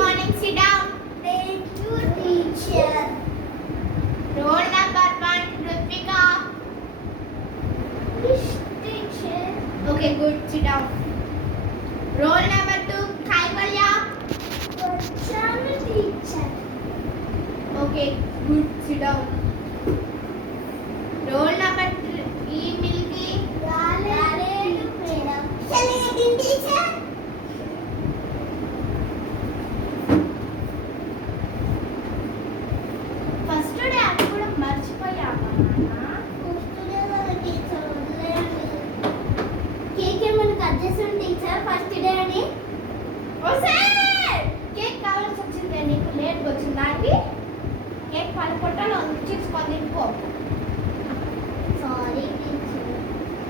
morning. Sit down. Thank you, teacher. Roll number 1, Rutvika. Which teacher? Okay, good. Sit down. Roll number 2, Kaivalya. Chami teacher. Okay, good. Sit down. Roll number 3, Milky. Raledu madam. Chaledu teacher. First day అది కూడా మర్చిపోయావా నాన్న? Teacher వదిలేయండి. Cake ఏమైనా cut చేసాను teacher first day అని. ఓసే cake కావాల్సి వచ్చింది నీకు లేట్గా వచ్చింది దానికి కేక్ పని పొట్టలో చిక్స్కొని తినుకో. Sorry teacher.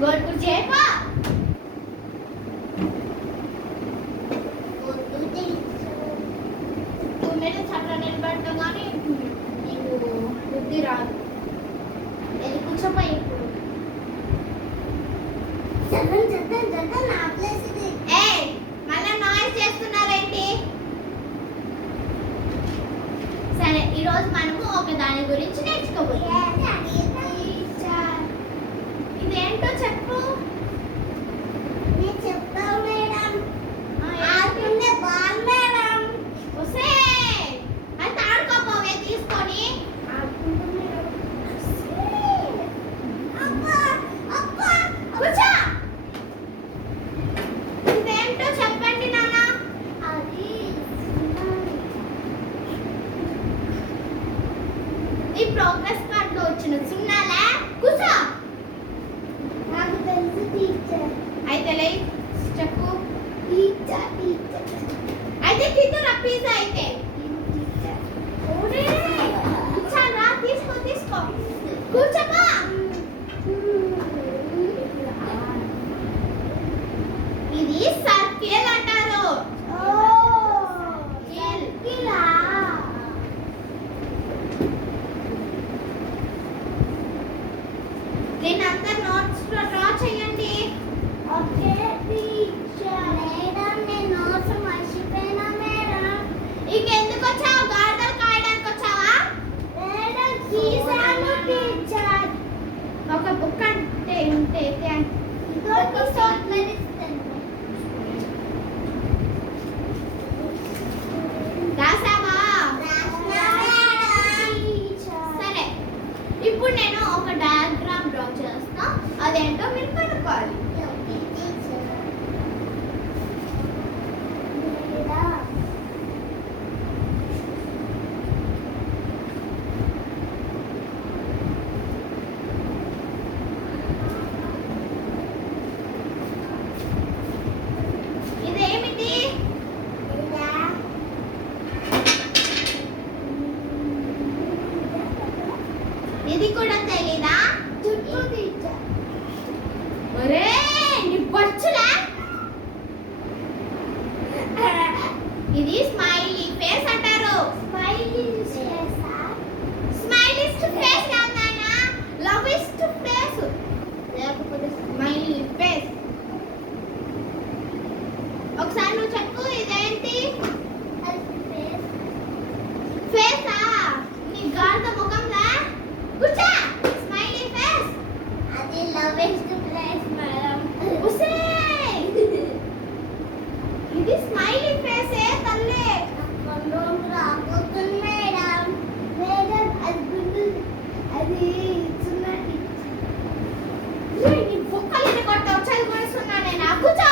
గోడు చేయపా. వద్దు టీచర్. 2 minutes అట్లా నిలబెడతాం కానీ నీకు బుద్ధి రాదు. వెళ్ళి కూర్చోపోయి ఇప్పుడు. జగన్ నా ప్లేస్ ఇది. ఏ మళ్ళా నాయిస్ చేస్తున్నారేంటి? సరే ఈరోజు మనము ఒక దాని గురించి నేర్చుకోబోతున్నాం. టీచర్ ఇదేంటో చెప్పు. నేను చెప్తాను మేడం. ఆ, ఆడుకునే బాల్ మేడం. ఒసే అది ఆడుకోపోవే తీసుకొని. అబ్బా అబ్బా కూర్చో. ఇదేంటో చెప్పండి నాన్న. అది ఈ ప్రోగ్రెస్ కార్డ్ లో వచ్చిన సున్నాలే. కూర్చో. నాకు తెలుసు టీచర్. అయితే లే చెప్పు. టీచర్ అయితే తిందురా పిజ్జా అయితే. టీచర్ ఓరే ఇచ్చారా? తీసుకో తీసుకో. కూర్చోపా. ఇది సర్కిల్ అంటారు. దీన్ని అంతా నోట్స్ లో డ్రా చేయండి. Okay teacher. మేడం నేను నోట్స్ మర్చిపోయినా మేడం. ఇంకెందుకు వచ్చావు? గాడిదలు కాయడానికి వచ్చావా? మేడం తీసాను టీచర్. ఒక బుక్ అంటే ఉంటే ఇదో టీచర్ మరిస్తాను. రాసావా? రాస్నా మేడం. టీచర్ సరే ఇప్పుడు నేను ఒక డయాగ్రామ్ డ్రా చేస్తా. అదేంటో మీరు కనుక్కోవాలి. Okay teacher. మేడం ఇదేమిటి? ఇది కూడా తెలీదా? చుట్టూ టీచర్. ఒరే నీ బొచ్చులా. ఇది స్మైలీ ఫేస్ అంటారు. స్మైలీ చేసా. స్మైలిస్ట్ ఫేస్ కాదు నాన్న, లవిస్ట్ ఫేస్ లేకపోతే స్మైలీ ఫేస్. ఒకసారి నువ్వు చెప్పు ఇదేంటి? అది ఫేస్. ఫేసా? నీ గాడిద ముఖంలా. కూర్చో. Smiley face. అది లవెస్ట్ ప్లేస్ మేడం. ఉసే ఇది స్మైలీ ఫేసే తల్లే. కొంచెం రాబోతుంది మేడం. మేడం అది గుండు అది చిన్నది. నీ బుక్కలు కొట్టావు చదువుకొనిస్తున్నా నేను. కూర్చో.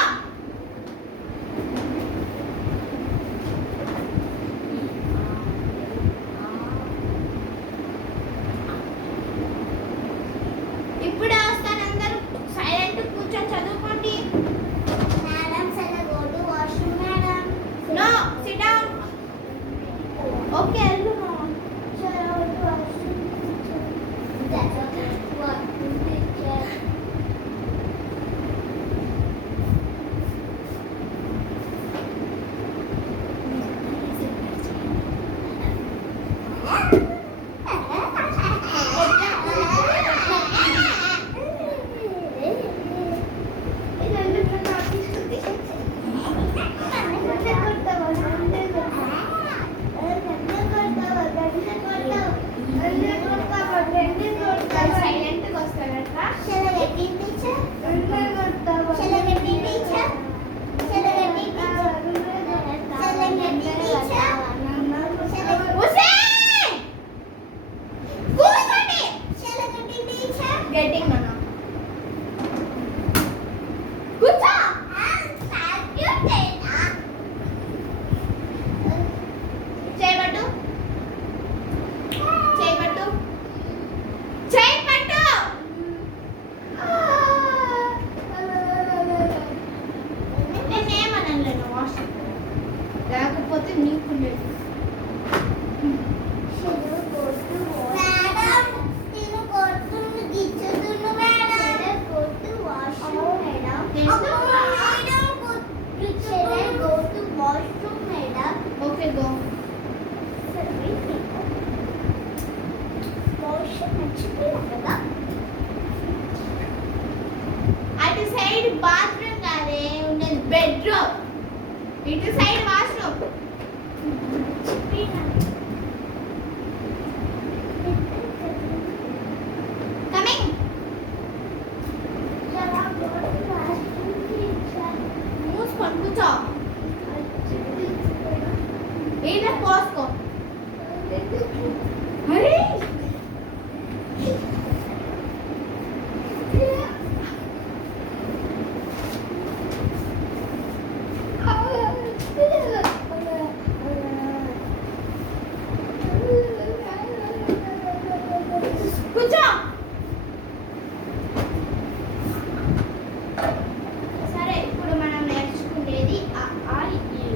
వాష్ లేకపోతే నీకు లేదు. మేడం నేను కొడుతుంది గిచ్చుతున్నా madam go to washroom madam madam go to washroom madam okay go. Washroom మర్చిపోయా కదా అటు సైడ్ బాత్రూమ్ కాదే ఉండేది బెడ్రూమ్, ఇటు సైడ్ వాష్రూమ్. మర్చిపోయినా కమింగ్. ఎలా గో టు వాష్రూమ్ టీచర్ మూసుకొని కూర్చో. ఈయన పోసుకో. అరే కూర్చో. సరే ఇప్పుడు మనం నేర్చుకునేది ఆ ఆ ఈ.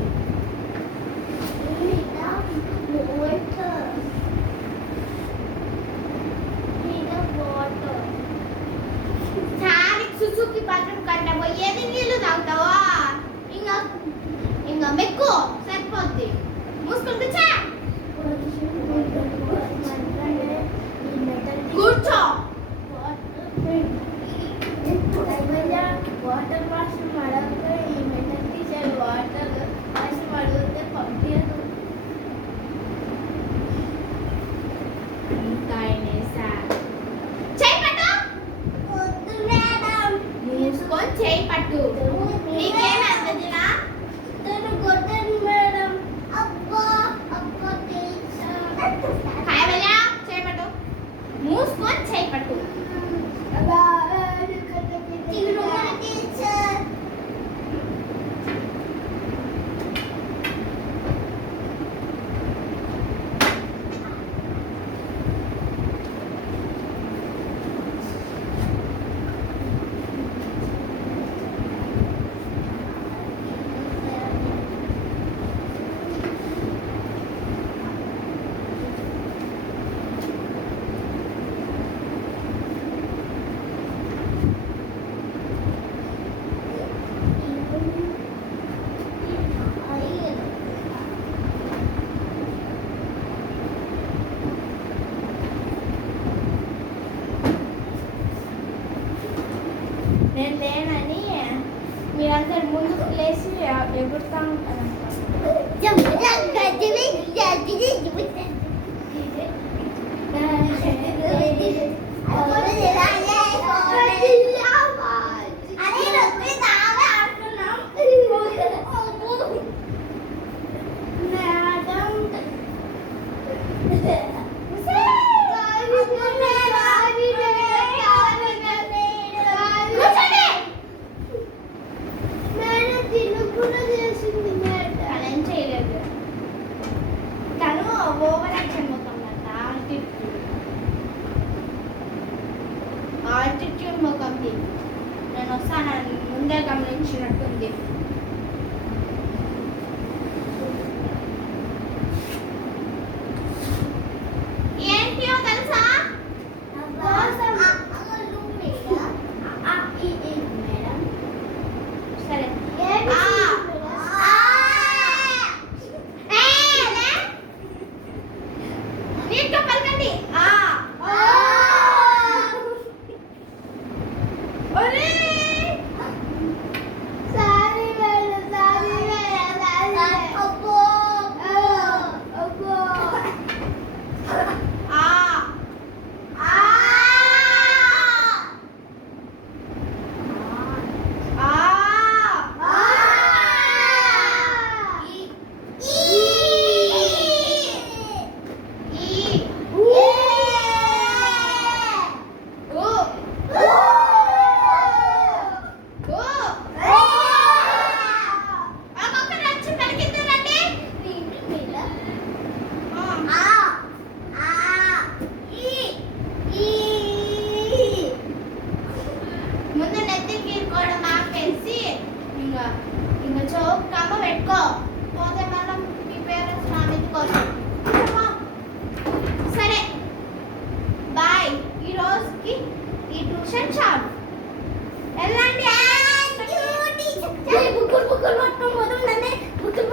చారి సుజుకి బాత్రూమ్ కంట పోయేది నీళ్ళు తాగుతావా? ఇంకా ఇంకా మెక్కు సరిపోద్ది. మూసుకొని కూర్చో. కూర్చో. వాటర్ వాష్రూమ్ అడగగా ఈ మెటల్ టీచర్ వాటర్ వాష్రూమ్ అడిగితే పంపించదు చేయి పట్టు. వద్దు మేడం మూసుకొని చేయి పట్టు. నీకేమి అందదినా? తను కొట్టను మేడం అబ్బా అబ్బా టీచర్ కాయవల్యా చేయి పట్టు. మూసుకొని చేయి పట్టు. టీచర్ నేను లేనని మీరందరు ముందుకు లేచి ఎగురుతా ఉంటారు. మేడం తిను కూడా చేసింది మేడం సెక్షన్ చాలు. వెళ్ళండి. బుక్కులు పట్టుకొని పోతాం నన్నే బుక్కులు